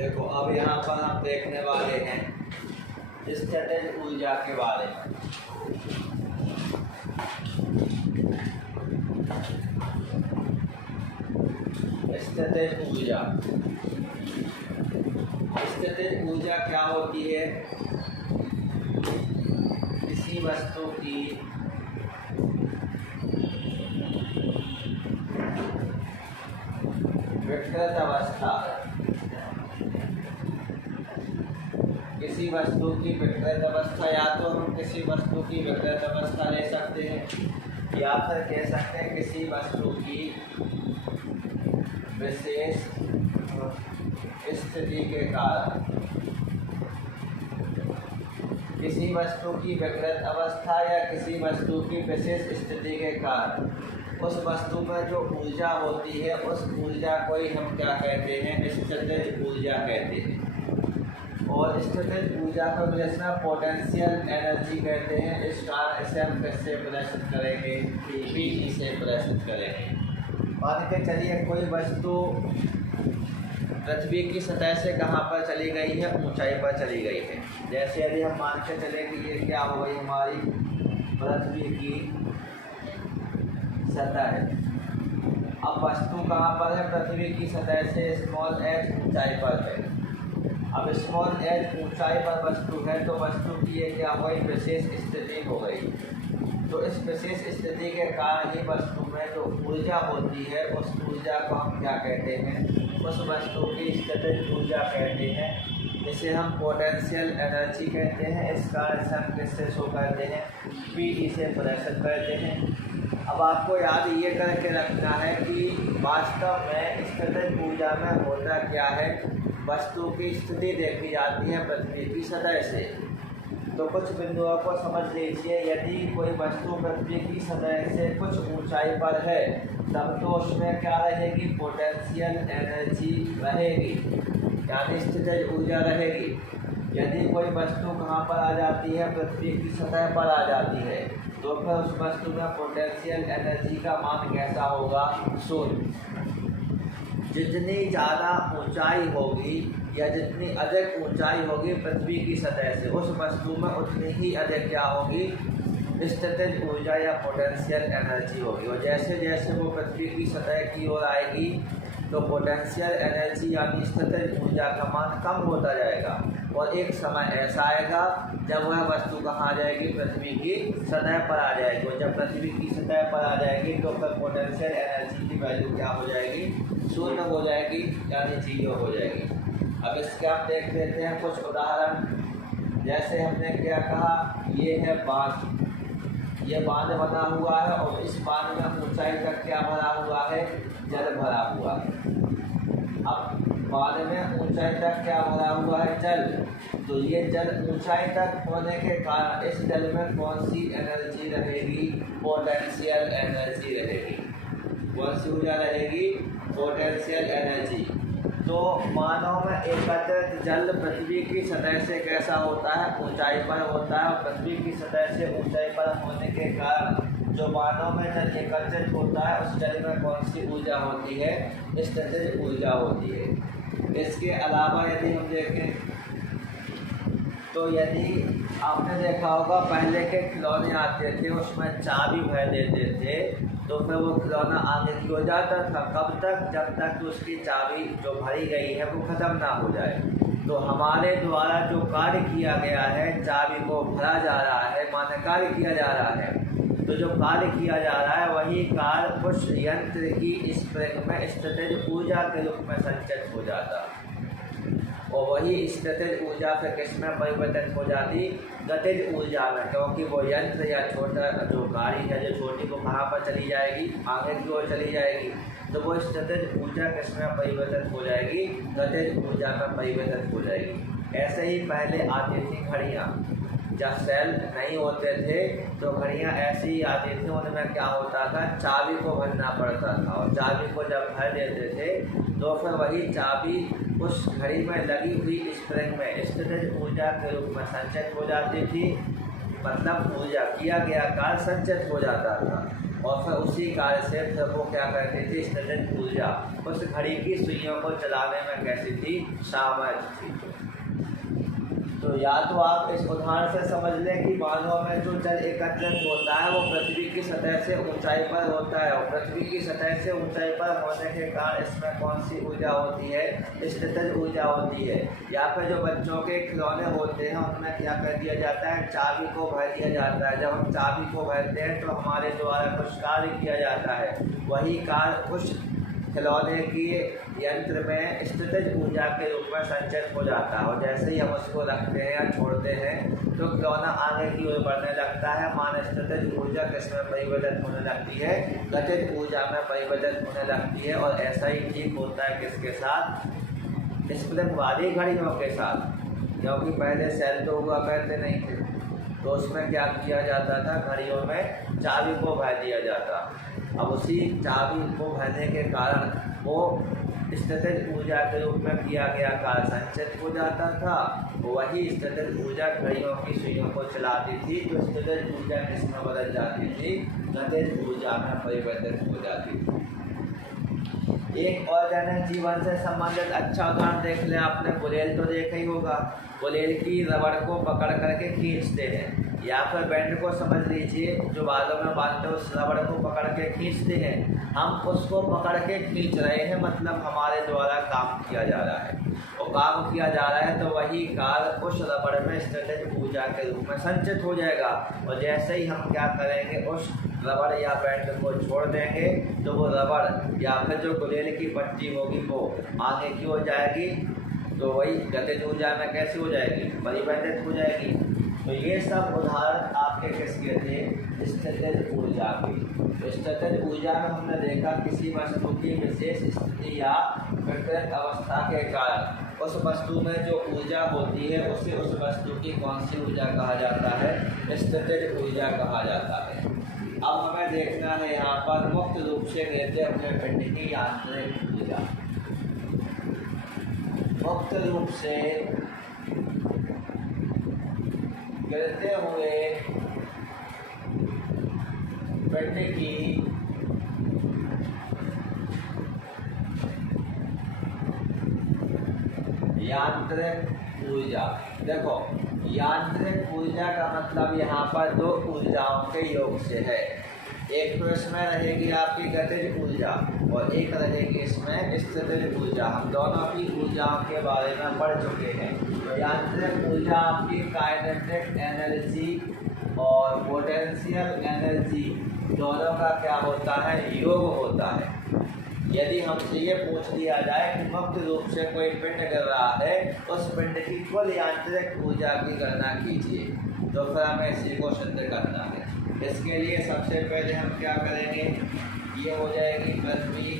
देखो अब यहाँ पर हम देखने वाले हैं स्थितिज ऊर्जा के बारे में। स्थितिज ऊर्जा, स्थितिज ऊर्जा क्या होती है? किसी वस्तु की विकृत अवस्था, किसी वस्तु की विकृत अवस्था, या तो हम किसी वस्तु की विकृत अवस्था ले सकते हैं या फिर कह सकते हैं किसी वस्तु की विशेष स्थिति के कारण। किसी वस्तु की विकृत अवस्था या किसी वस्तु की विशेष स्थिति के कारण उस वस्तु में जो ऊर्जा होती है उस ऊर्जा को ही हम क्या कहते हैं? स्थितिज ऊर्जा कहते हैं। और स्थितिज ऊर्जा को इंग्लिश में पोटेंशियल एनर्जी कहते हैं। इसे हम किससे प्रदर्शित करेंगे? पीई से प्रदर्शित करेंगे। मान के चलिए कोई वस्तु पृथ्वी की सतह से कहाँ पर चली गई है? ऊंचाई पर चली गई है। जैसे यदि हम मान के चले कि ये क्या हो गई हमारी पृथ्वी की सतह है। अब वस्तु कहाँ पर है? पृथ्वी की सतह से स्मॉल h ऊंचाई पर है। अब स्मॉल h ऊंचाई पर वस्तु है तो वस्तु की ये क्या हो गई? विशेष स्थिति हो गई। तो इस विशेष स्थिति के कारण ही वस्तु में जो ऊर्जा होती है उस ऊर्जा को हम क्या कहते हैं? उस वस्तु की स्थितिज ऊर्जा कहते हैं। इसे हम पोटेंशियल एनर्जी कहते हैं। इस कारण से हम किससे शो करते हैं? पीई से प्रदर्शित करते हैं। अब आपको याद ये करके रखना है कि वास्तव में स्थितिज ऊर्जा में होता क्या है? वस्तु की स्थिति देखी जाती है पृथ्वी की सतह से। तो कुछ बिंदुओं को समझ लीजिए। यदि कोई वस्तु पृथ्वी की सतह से कुछ ऊंचाई पर है तब तो उसमें क्या रहेगी? पोटेंशियल एनर्जी रहेगी, यानी स्थितिज ऊर्जा रहेगी। यदि कोई वस्तु कहाँ पर आ जाती है? पृथ्वी की सतह पर आ जाती है तो फिर उस वस्तु में पोटेंशियल एनर्जी का मान कैसा होगा? शून्य। जितनी ज़्यादा ऊंचाई होगी या जितनी अधिक ऊंचाई होगी पृथ्वी की सतह से उस वस्तु में उतनी ही अधिक क्या होगी? स्थितिज ऊर्जा या पोटेंशियल एनर्जी होगी। और जैसे जैसे वो पृथ्वी की सतह की ओर आएगी तो पोटेंशियल एनर्जी यानी स्थितिज ऊर्जा का मान कम होता जाएगा। और एक समय ऐसा आएगा जब वह वस्तु कहाँ आ जाएगी? पृथ्वी की सतह पर आ जाएगी। और जब पृथ्वी की सतह पर आ जाएगी तो फिर पोटेंशियल एनर्जी की वैल्यू क्या हो जाएगी? शून्य हो जाएगी, यानी 0 हो जाएगी। अब इसके आप देख लेते हैं कुछ उदाहरण। जैसे हमने क्या कहा, ये है बांध, ये बांध बना हुआ है और इस बांध में ऊंचाई तक क्या भरा हुआ है? जल भरा हुआ है। अब बांध में ऊंचाई तक क्या भरा हुआ है? जल। तो ये जल ऊंचाई तक होने के कारण इस जल में कौन सी एनर्जी रहेगी? पोटेंशियल एनर्जी रहेगी। कौन सी ऊर्जा रहेगी? Potential energy. तो मानव में एकत्रित जल पृथ्वी की सतह से कैसा होता है? ऊंचाई पर होता है। पृथ्वी की सतह से ऊंचाई पर होने के कारण जो मानव में जल एकत्रित होता है उस जल में कौन सी ऊर्जा होती है? स्थितिज ऊर्जा होती है। इसके अलावा यदि हम देखें तो यदि आपने देखा होगा पहले के खिलौने आते थे उसमें चाबी भर देते थे तो फिर वो खिलौना आगे की हो जाता था। कब तक? जब तक उसकी चाबी जो भरी गई है वो ख़त्म ना हो जाए। तो हमारे द्वारा जो कार्य किया गया है, चाबी को भरा जा रहा है, माने कार्य किया जा रहा है। तो जो कार्य किया जा रहा है वही कार्य उस यंत्र की स्प्रिंग में स्थितिज ऊर्जा के रूप में संचित हो जाता और वही स्थितिज ऊर्जा फिर किस में परिवर्तित हो जाती? गतिज ऊर्जा में। क्योंकि वो यंत्र या छोटा जो गाड़ी है जो छोटी को कहाँ पर चली जाएगी? आगे की ओर चली जाएगी। तो वो स्थितिज ऊर्जा किस में परिवर्तित हो जाएगी? गतिज ऊर्जा में परिवर्तित हो जाएगी। ऐसे ही पहले आती थी घड़ियाँ। जब सेल नहीं होते थे तो घड़ियाँ ऐसी ही आती थी। उनमें क्या होता था? चाबी को भरना पड़ता था और चाबी को जब भर देते थे तो फिर वही चाबी उस घड़ी में लगी हुई स्प्रिंग में स्थितिज ऊर्जा के रूप में संचित हो जाती थी। मतलब ऊर्जा किया गया कार्य संचित हो जाता था। और फिर उसी कार्य से फिर वो क्या करती थी, स्थितिज ऊर्जा उस घड़ी की सुइयों को चलाने में कैसी थी, शामिल थी। तो या तो आप इस उदाहरण से समझ लें कि मानव में जो जल एकत्रित होता है वो पृथ्वी की सतह से ऊंचाई पर होता है, और पृथ्वी की सतह से ऊंचाई पर होने के कारण इसमें कौन सी ऊर्जा होती है, स्थितिज ऊर्जा होती है। या फिर जो बच्चों के खिलौने होते हैं उनमें क्या कर दिया जाता है, चाबी को भर दिया जाता है। जब हम चाबी को भरते हैं तो हमारे द्वारा कुछ कार्य किया जाता है, वही कार्य उस खिलौने की यंत्र में स्थितिज ऊर्जा के रूप में संचित हो जाता है, और जैसे ही हम उसको रखते हैं या छोड़ते हैं तो खिलौना आगे की ओर बढ़ने लगता है। मान स्थितिज ऊर्जा किसमें परिवर्तित होने लगती है, गतिज ऊर्जा में परिवर्तित होने लगती है। और ऐसा ही ठीक होता है किसके साथ, स्प्रिंग वाली घड़ियों के साथ, क्योंकि पहले सेल तो हुआ करते नहीं थे, तो उसमें क्या किया जाता था, घड़ियों में चाबी को भर दिया जाता। अब उसी चाबी को भरने के कारण वो स्थितिज ऊर्जा के रूप में किया गया कार्य संचित हो जाता था। वही स्थितिज ऊर्जा घड़ियों की सुइयों को चलाती थी, जो स्थितिज ऊर्जा किसमें बदल जाती थी, गतिज ऊर्जा में परिवर्तित हो जाती थी। एक और दैनिक जीवन से संबंधित अच्छा उदाहरण देख लें आपने, गुलेल तो देखा ही होगा। गुलेल की रबड़ को पकड़ करके खींचते हैं, या फिर बैंड को समझ लीजिए जो बालों में बांधते हैं, उस रबड़ को पकड़ के खींचते हैं। हम उसको पकड़ के खींच रहे हैं, मतलब हमारे द्वारा काम किया जा रहा है, और काम किया जा रहा है तो वही कार्य उस रबड़ में स्थितिज ऊर्जा के रूप में संचित हो जाएगा। और जैसे ही हम क्या करेंगे, उस रबड़ या बैंड को छोड़ देंगे तो वो रबड़ या फिर जो गुलेल की पट्टी होगी वो आगे की हो जाएगी, तो वही गतिज ऊर्जा में कैसे हो जाएगी, परिवर्तित हो जाएगी। तो ये सब उदाहरण आपके किसके थे, स्थितिज ऊर्जा के। तो स्थितिज ऊर्जा में हमने देखा किसी वस्तु की विशेष स्थिति या विकृत अवस्था के कारण उस वस्तु में जो ऊर्जा होती है उसे उस वस्तु की कौन सी ऊर्जा कहा जाता है, स्थितिज ऊर्जा कहा जाता है। अब हमें देखना है यहाँ पर मुक्त रूप से गिरते हुए पिंड की यांत्रिक ऊर्जा। मुक्त रूप से गिरते हुए पिंड की यांत्रिक ऊर्जा। देखो, यांत्रिक ऊर्जा का मतलब यहाँ पर दो ऊर्जाओं के योग से है। एक तो इसमें रहेगी आपकी गतिज ऊर्जा और एक रहेगी इसमें स्थितिज ऊर्जा। हम दोनों की ऊर्जाओं के बारे में पढ़ चुके हैं। तो यांत्रिक ऊर्जा आपकी काइनेटिक एनर्जी और पोटेंशियल एनर्जी दोनों का क्या होता है, योग होता है। यदि हमसे ये पूछ लिया जाए कि मुक्त रूप से कोई पिंड गिर रहा है, उस पिंड की कुल यांत्रिक ऊर्जा की गणना कीजिए, तो फिर हमें इसी को सिद्ध करना है। इसके लिए सबसे पहले हम क्या करेंगे, ये हो जाएगी पृथ्वी,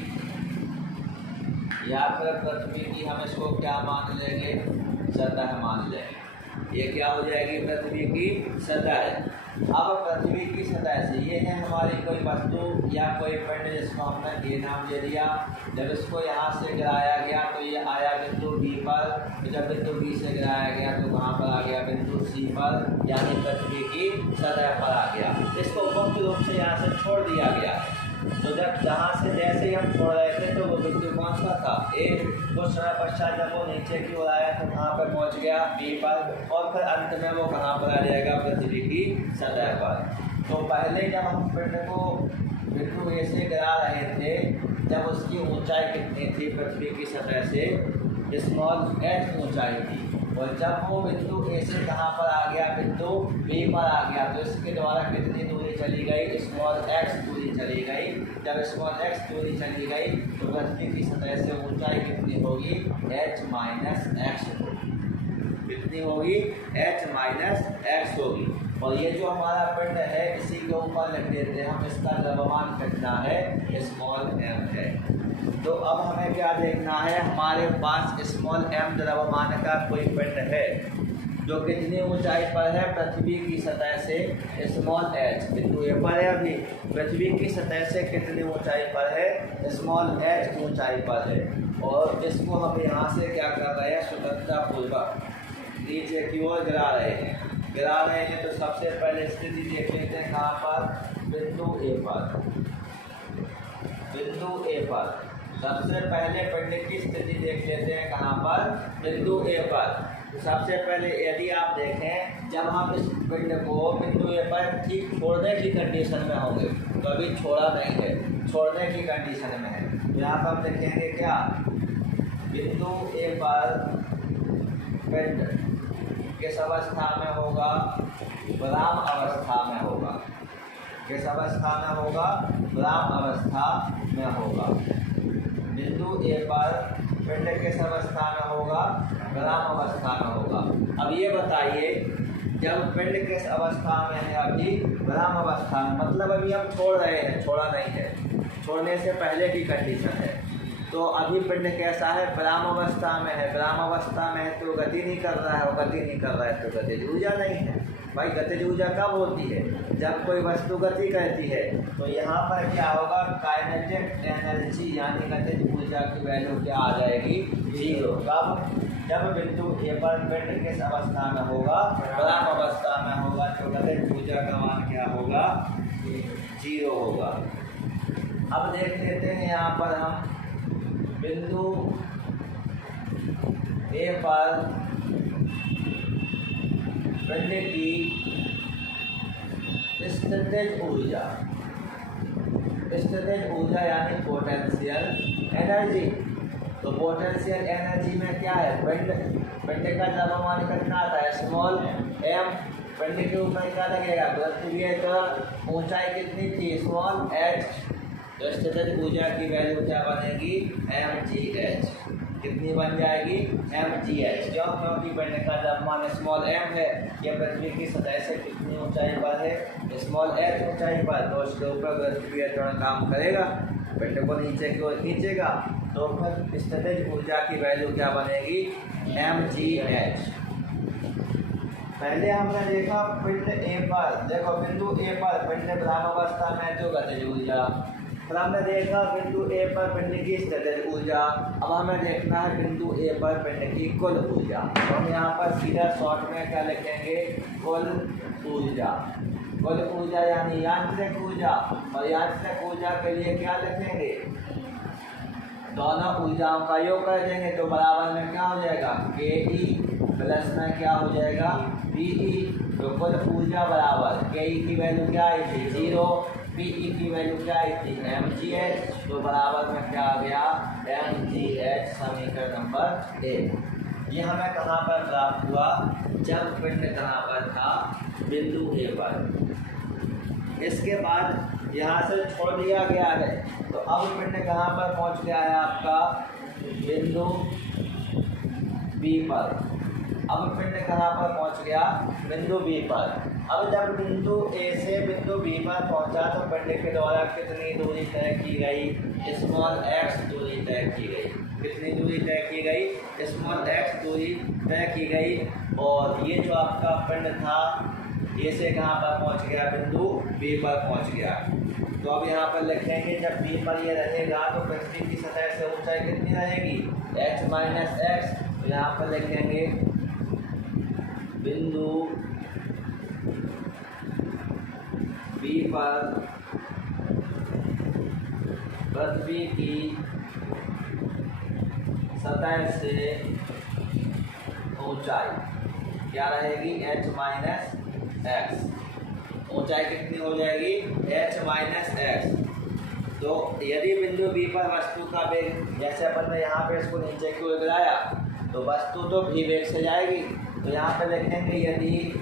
या फिर पृथ्वी की हम इसको क्या मान लेंगे, सतह मान लेंगे। ये क्या हो जाएगी, पृथ्वी की सतह। अब पृथ्वी की सतह से ये है हमारी कोई वस्तु या कोई पिंड जिसको हमने ये नाम दे दिया। जब इसको यहाँ से गिराया गया तो ये आया बिंदु बी पर, तो जब बिंदु बी से गिराया गया तो कहाँ पर आ गया, बिंदु सी पर, यानी पृथ्वी की सतह पर आ गया। इसको मुक्त रूप से यहाँ से छोड़ दिया गया। तो जब जहाँ से जैसे ही हम छोड़ रहे थे तो वो बिंदु कौन सा था, एक। कुछ समय पश्चात जब वो नीचे की ओर आया तो कहाँ पर पहुँच गया, बी पर, और फिर अंत में वो कहाँ पर आ जाएगा, पृथ्वी की सतह पर। तो पहले जब हम पिंड को बिंदु ए से गिरा रहे थे, जब उसकी ऊंचाई कितनी थी पृथ्वी की सतह से, स्मॉल h ऊंचाई थी। और जब वो बिंदु ए से कहाँ पर आ गया, बिंदु बी पर आ गया, तो इसके द्वारा कितनी दूरी चली गई, स्मॉल x दूरी चली गई। जब स्मॉल x दूरी चली गई तो पृथ्वी की सतह से ऊंचाई कितनी होगी, h माइनस एक्स होगी। कितनी होगी, h माइनस एक्स होगी। और ये जो हमारा पिंड है इसी के ऊपर लिख देते हैं हम, इसका द्रव्यमान कितना है, स्मॉल m है। तो अब हमें क्या देखना है, हमारे पास स्मॉल m द्रव्यमान का कोई पिंड है जो कितनी ऊंचाई पर है, पृथ्वी की सतह से स्मॉल h, बिंदु ए पर है अभी, पृथ्वी की सतह से कितनी ऊंचाई पर है, स्मॉल h ऊंचाई पर है। और इसको हम यहाँ से क्या कर रहे हैं, स्वतंत्रता पूर्वक नीचे की ओर गिरा रहे हैं। तो सबसे पहले स्थिति देख लेते हैं कहाँ पर, बिंदु ए पर। बिंदु ए पर। सबसे पहले पिंड की स्थिति देख लेते हैं कहाँ पर, बिंदु ए पर। तो सबसे पहले यदि आप देखें, जब हम इस पिंड को बिंदु ए पर ठीक छोड़ने की कंडीशन में होंगे, तो अभी छोड़ा नहीं है, छोड़ने की कंडीशन में है। यहाँ पर हम देखेंगे क्या, बिंदु ए पर पिंड किस अवस्था में होगा, विराम अवस्था में होगा। किस अवस्था में होगा, विराम अवस्था में होगा। बिंदु ए पर पिंड किस अवस्था में होगा, विराम अवस्था में होगा। अब ये बताइए, जब पिंड किस अवस्था में है, अभी विराम अवस्था में, मतलब अभी हम छोड़ रहे हैं, छोड़ा नहीं है, छोड़ने से पहले की कंडीशन है। तो अभी पिंड कैसा है, विराम अवस्था में है। विराम अवस्था में है तो गति नहीं कर रहा है, और गति नहीं कर रहा है तो गतिज ऊर्जा नहीं है। भाई गतिज ऊर्जा कब होती है, जब कोई वस्तु गति करती है। तो यहाँ पर क्या होगा, काइनेटिक एनर्जी यानी गतिज ऊर्जा की वैल्यू क्या आ जाएगी, 0। कब, जब बिंदु ए पर पिंड किस अवस्था में होगा, विराम अवस्था में होगा, तो गतिज ऊर्जा का मान क्या होगा, 0 होगा। अब देख लेते हैं यहाँ पर हम बिंदु ए पर पिंड की स्थितिज ऊर्जा। स्थितिज ऊर्जा यानी पोटेंशियल एनर्जी। तो पोटेंशियल एनर्जी में क्या है, पिंड का द्रव्यमान कितना आता है, स्मॉल m। पिंड के ऊपर क्या लगेगा, पृथ्वी है, तो ऊंचाई कितनी थी, स्मॉल h। तो स्थितिज ऊर्जा की वैल्यू क्या बनेगी, mgh। कितनी बन जाएगी, mgh। क्यों, क्योंकि पिंड का द्रव्यमान स्मॉल m है, यह पृथ्वी की सतह से कितनी ऊंचाई पर है, स्मॉल h ऊंचाई पर। तो उसके ऊपर पृथ्वी इलेक्ट्रॉन काम करेगा, पिंड को नीचे की ओर खींचेगा, तो फिर स्थितिज ऊर्जा की वैल्यू क्या बनेगी, mgh। पहले हमने देखा पिंड ए पर, देखो बिंदु ए पर पिंड विराम अवस्था में जो गतिज ऊर्जा। फिर हमने देखा बिंदु ए पर पिंड की स्थितिज ऊर्जा। अब हमें देखना है बिंदु ए पर पिंड की कुल ऊर्जा। तो हम यहाँ पर सीधा शॉर्ट में क्या लिखेंगे, कुल ऊर्जा। कुल ऊर्जा यानी यांत्रिक ऊर्जा, और यांत्रिक ऊर्जा के लिए क्या लिखेंगे, दोनों ऊर्जाओं का योग कर देंगे, तो बराबर में क्या हो जाएगा, ke प्लस में क्या हो जाएगा, pe। तो कुल ऊर्जा बराबर ke की वैल्यू क्या आई थी, 0, pe की वैल्यू क्या आई थी, mgh। तो बराबर में क्या आ गया, mgh, समीकरण नंबर 1। ये हमें कहाँ पर प्राप्त हुआ, जब पिंड कहाँ पर था, बिंदु ए पर। इसके बाद यहाँ से छोड़ दिया गया है, तो अब पिंड कहाँ पर पहुँच गया है आपका, बिंदु बी पर। अब पिंड कहाँ पर पहुँच गया, बिंदु बी पर। अब जब बिंदु ए से बिंदु बी पर पहुँचा, तो पिंड के द्वारा कितनी दूरी तय की गई, स्मॉल x दूरी तय की गई। कितनी दूरी तय की गई, स्मॉल x दूरी तय की गई। और ये जो आपका पिंड था, ये से कहाँ पर पहुँच गया, बिंदु बी पर पहुँच गया। तो अब यहाँ पर लिखेंगे, जब बी पर ये रहेगा तो पृथ्वी की सतह से ऊंचाई कितनी रहेगी, h माइनस x। तो यहाँ पर लिखेंगे बिंदु बी पर पृथ्वी की सतह से ऊंचाई क्या रहेगी, h माइनस x। ऊंचाई कितनी हो जाएगी, h माइनस x। तो यदि बिंदु बी पर वस्तु का वेग, जैसे अपन ने यहाँ पे इसको नीचे की ओर गिराया, तो वस्तु तो भी वेग से जाएगी। तो यहाँ पे लिखेंगे, यदि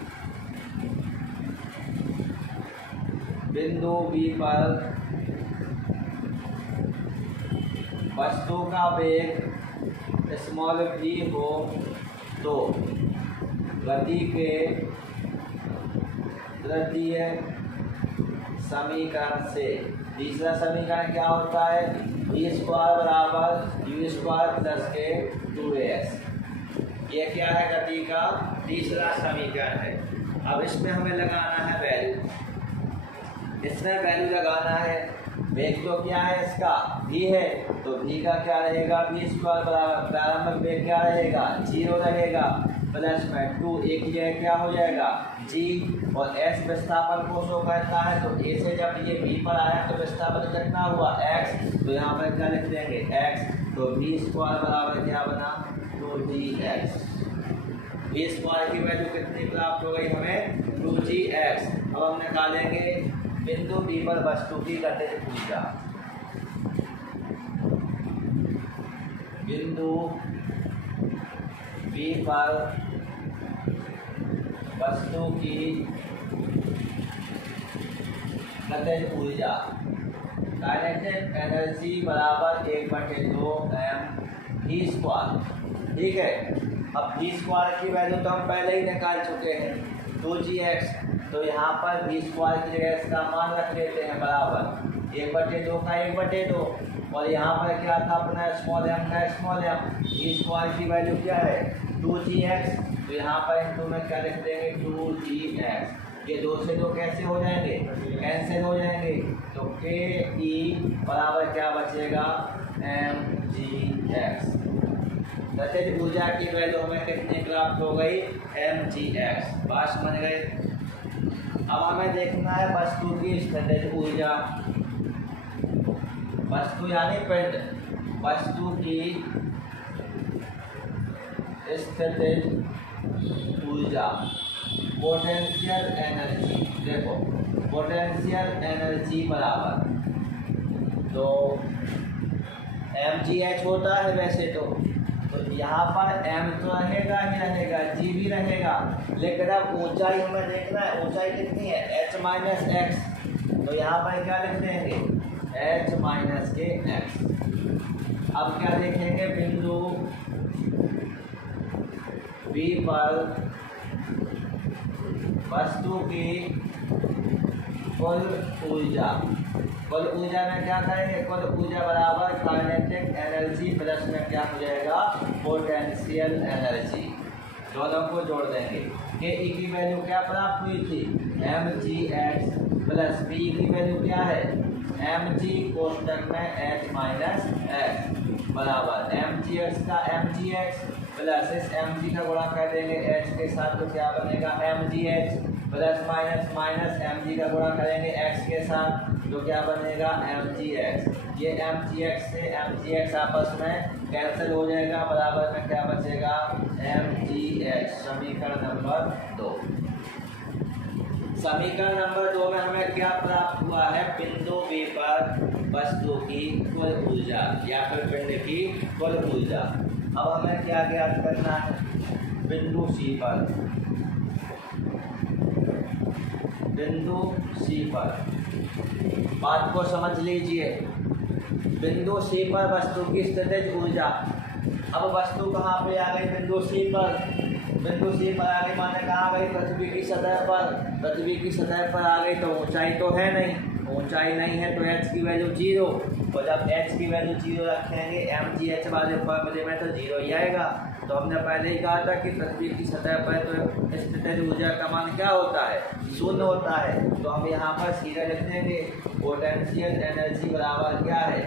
बिंदु बी पर वस्तु का वेग स्मॉल v हो, तो गति के तृतीय समीकरण से तीसरा समीकरण क्या होता है, v स्क्वायर बराबर u स्क्वायर प्लस के 2s। ये क्या है, गति का तीसरा समीकरण है। अब इसमें हमें लगाना है वैल्यू, इसमें वैल्यू लगाना है। वेग तो क्या है इसका, v है, तो v का क्या रहेगा, v स्क्वायर बराबर प्रारंभिक वेग क्या रहेगा, 0 रहेगा। प्लस में 2 एक जगह क्या हो जाएगा जी, और एस विस्थापन को शो करता है, तो ए से जब ये बी पर आया तो विस्थापन कितना हुआ एक्स, तो यहाँ पर क्या लिख देंगे एक्स, तो बी स्क्वायर बराबर क्या बना 2gx। बी स्क्वायर की वैल्यू कितनी प्राप्त हो गई हमें 2gx। अब हम निकालेंगे बिंदु बी पर वस्तु की गतिज ऊर्जा। बिंदु बी पर वस्तु की गतिज ऊर्जा काइनेटिक एनर्जी बराबर 1/2 mv स्क्वायर। ठीक है, अब v स्क्वायर की वैल्यू तो हम पहले ही निकाल चुके हैं 2gx, तो यहाँ पर v स्क्वायर की जगह इसका मान रख लेते हैं बराबर 1/2 का 1/2, और यहाँ पर क्या था अपना स्मॉल m का स्मॉल m। v स्क्वायर की वैल्यू क्या है 2gx, तो यहाँ पर इनटू में क्या लिख देंगे 2gx। ये 2 से 2 कैसे हो जाएंगे कैंसिल हो जाएंगे, तो के ई बराबर क्या बचेगा mgx। गतिज ऊर्जा की वैल्यू हमें कितनी प्राप्त हो गई mgx। बात समझ गए। अब हमें देखना है वस्तु की स्थितिज ऊर्जा। वस्तु यानी पिंड, वस्तु की स्थितिज ऊर्जा पोटेंशियल एनर्जी। देखो पोटेंशियल एनर्जी बराबर तो mgh होता है वैसे तो यहाँ पर m तो रहेगा ही रहेगा, g भी रहेगा, लेकिन अब ऊंचाई हमें देखना है, ऊंचाई कितनी है h माइनस एक्स, तो यहाँ पर क्या लिख देंगे h माइनस के एक्स। अब क्या देखेंगे बिंदु बी पर वस्तु की कुल ऊर्जा। कुल ऊर्जा में क्या करेंगे, कुल ऊर्जा बराबर काइनेटिक एनर्जी प्लस में क्या हो जाएगा पोटेंशियल एनर्जी, दोनों को जोड़ देंगे। के ई की वैल्यू क्या प्राप्त हुई थी mgx, प्लस बी की वैल्यू क्या है mg कोष्टक में h माइनस एक्स बराबर mgx का mgx प्लस इस mg का गुणा कर देंगे h के साथ, तो क्या बनेगा mgh plus minus minus mg का गुणा करेंगे x के साथ, तो क्या बनेगा mgx। ये mgx से mgx आपस में कैंसिल हो जाएगा, बराबर में क्या बचेगा mgh। समीकरण नंबर 2। समीकरण नंबर 2 में हमें क्या प्राप्त हुआ है बिंदु बी पर वस्तु की कुल ऊर्जा या फिर पिंड की कुल ऊर्जा। अब हमें क्या ज्ञात करना है बिंदु सी पर। बिंदु सी पर बात को समझ लीजिए, बिंदु सी पर वस्तु की स्थितिज ऊर्जा। अब वस्तु कहाँ पे आ गई बिंदु सी पर, बिंदु सी पर आ गई माने कहाँ गई पृथ्वी की सतह पर। पृथ्वी की सतह पर आ गई तो ऊंचाई तो है नहीं, ऊंचाई नहीं है तो h की वैल्यू 0, और जब h की वैल्यू 0 रखेंगे mgh वाले फॉर्मूले में तो 0 ही आएगा। तो हमने पहले ही कहा था कि पृथ्वी की सतह पर तो स्थितिज ऊर्जा का मान क्या होता है 0 होता है, तो हम यहाँ पर सीधा लिख देंगे पोटेंशियल एनर्जी बराबर क्या है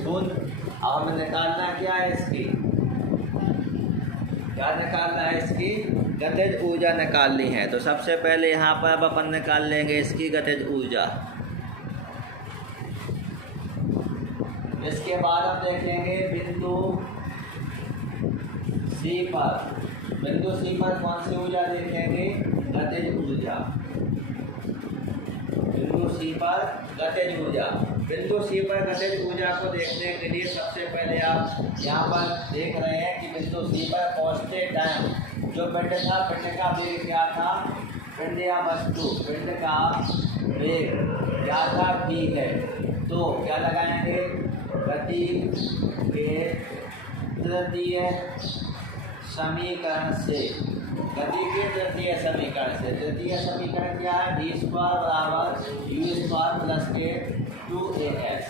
0। अब हमें निकालना क्या है इसकी, क्या निकालना है इसकी गतिज ऊर्जा निकालनी है। तो सबसे पहले यहाँ पर अब अपन निकाल लेंगे इसकी गतिज ऊर्जा। इसके बाद हम देखेंगे बिंदु सी पर। बिंदु सी पर कौन सी ऊर्जा देखेंगे गतिज ऊर्जा। बिंदु सी पर गतिज ऊर्जा। बिंदु सी पर गतिज ऊर्जा को देखने के लिए सबसे पहले आप यहाँ पर देख रहे हैं कि बिंदु सी पर पहुँचते टाइम जो पिंड था, पिंड का वेग क्या था, पिंड या वस्तु पिंड का वेग क्या था v है। तो क्या लगाएंगे गति के तृतीय समीकरण से, गति के तृतीय समीकरण से। तृतीय समीकरण क्या है v स्क्वायर बराबर u स्क्वायर प्लस के 2ax।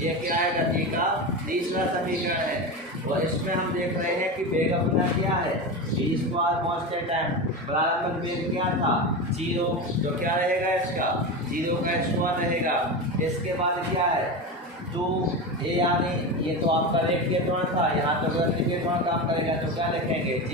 ये क्या है गति का तीसरा समीकरण है, और इसमें हम देख रहे हैं कि वेग अपना क्या है v स्क्वायर पहुँचते टाइम प्रारंभिक वेग क्या था 0, तो क्या रहेगा इसका 0 का स्क्वायर रहेगा। इसके बाद क्या है 2a, यानी ये तो आपका रेखीय त्वरण था, यहाँ तो रेखीय त्वरण काम करेगा, तो क्या लिखेंगे g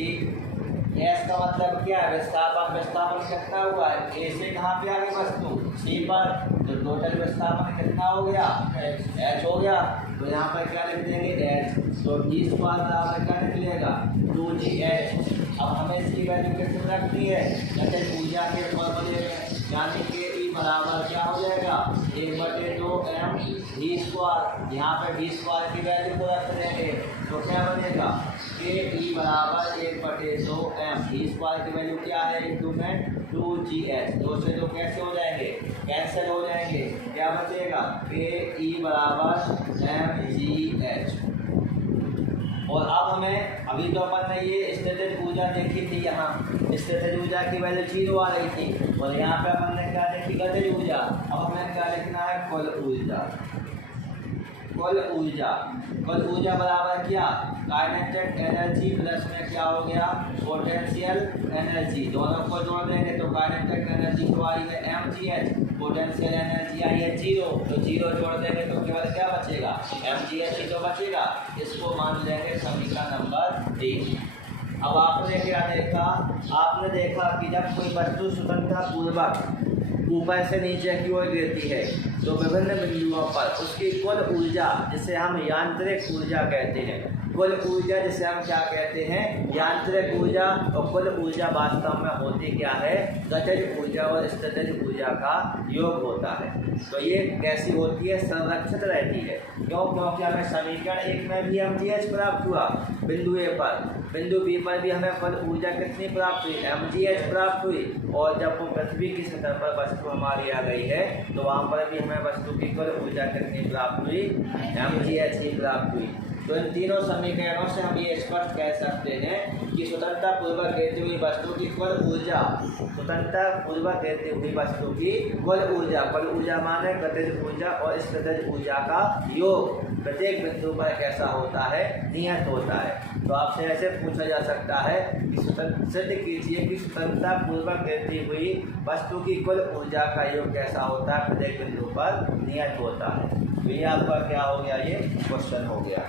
एस का मतलब क्या है, विस्थापन। विस्थापन कितना हुआ है, ए से कहाँ पे आ गई वस्तु, सी पर, तो टोटल विस्थापन कितना हो गया, एच हो गया। तो यहाँ पर क्या लिख देंगे, एच। तो ई स्क्वायर बराबर क्या निकलेगा, 2gh। अब हमें इसकी वैल्यू कैसे रखनी है, गतिज ऊर्जा के फॉर्मूले में, यानी कि ई बराबर क्या हो जाएगा, 1/2m v स्क्वायर। यहाँ पर v स्क्वायर की वैल्यू को रख देंगे तो क्या बनेगा, के ई बराबर 1/2m। v स्क्वायर की वैल्यू क्या है, इंटू में 2gh। दो से दो कैसे हो जाएंगे, कैंसिल हो जाएंगे, क्या बचेगा, के ई बराबर mgh। और अब हमें, अभी तो अपन ने ये स्थितिज ऊर्जा देखी थी, यहाँ स्थितिज ऊर्जा की वैल्यू 0 आ रही थी, और यहाँ पे अपन ने क्या देखी, गतिज ऊर्जा। अब हमें क्या लिखना है, कुल ऊर्जा। कुल ऊर्जा, कुल ऊर्जा बराबर क्या, काइनेटिक एनर्जी प्लस में क्या हो गया, पोटेंशियल एनर्जी। दोनों को जोड़ देंगे तो काइनेटिक एनर्जी तो आई है mgh, पोटेंशियल एनर्जी आई है 0, तो 0 जोड़ देंगे तो केवल क्या बचेगा, mgh ही तो बचेगा। इसको मान लेंगे समीकरण नंबर 3। अब आपने क्या देखा, आपने देखा कि जब कोई वस्तु स्वतंत्रता पूर्वक ऊपर से नीचे की ओर गिरती है तो विभिन्न बिंदुओं पर उसकी कुल ऊर्जा, जिसे हम यांत्रिक ऊर्जा कहते हैं, कुल ऊर्जा जिसे हम क्या कहते हैं, यांत्रिक ऊर्जा। और कुल ऊर्जा वास्तव में होती क्या है, गतिज ऊर्जा और स्थितिज ऊर्जा का योग होता है। तो ये कैसी होती है, संरक्षित रहती है। क्यों, क्योंकि हमें समीकरण 1 में भी mgh प्राप्त हुआ बिंदु ए पर, बिंदु बी पर भी हमें कुल ऊर्जा कितनी प्राप्त हुई, mgh प्राप्त हुई। और जब वो पृथ्वी की सतह पर वस्तु हमारी आ गई है तो वहाँ पर भी हमें वस्तु की कुल ऊर्जा कितनी प्राप्त हुई, mgh ही प्राप्त हुई। तो इन तीनों समीकरणों से हम ये स्पष्ट कह सकते हैं कि स्वतंत्रता पूर्वक गिरती हुई वस्तु की कुल ऊर्जा, स्वतंत्रता पूर्वक गिरती हुई वस्तु की कुल ऊर्जा, कुल ऊर्जा माने गतिज ऊर्जा और स्थितिज ऊर्जा का योग प्रत्येक बिंदु पर कैसा होता है, नियत होता है। तो आपसे ऐसे पूछा जा सकता है कि सिद्ध कीजिए कि स्वतंत्रता पूर्वक गिरती हुई वस्तु की कुल ऊर्जा का योग कैसा होता है, प्रत्येक बिंदु पर नियत होता है। तो ये आपका क्या हो गया, ये क्वेश्चन हो गया।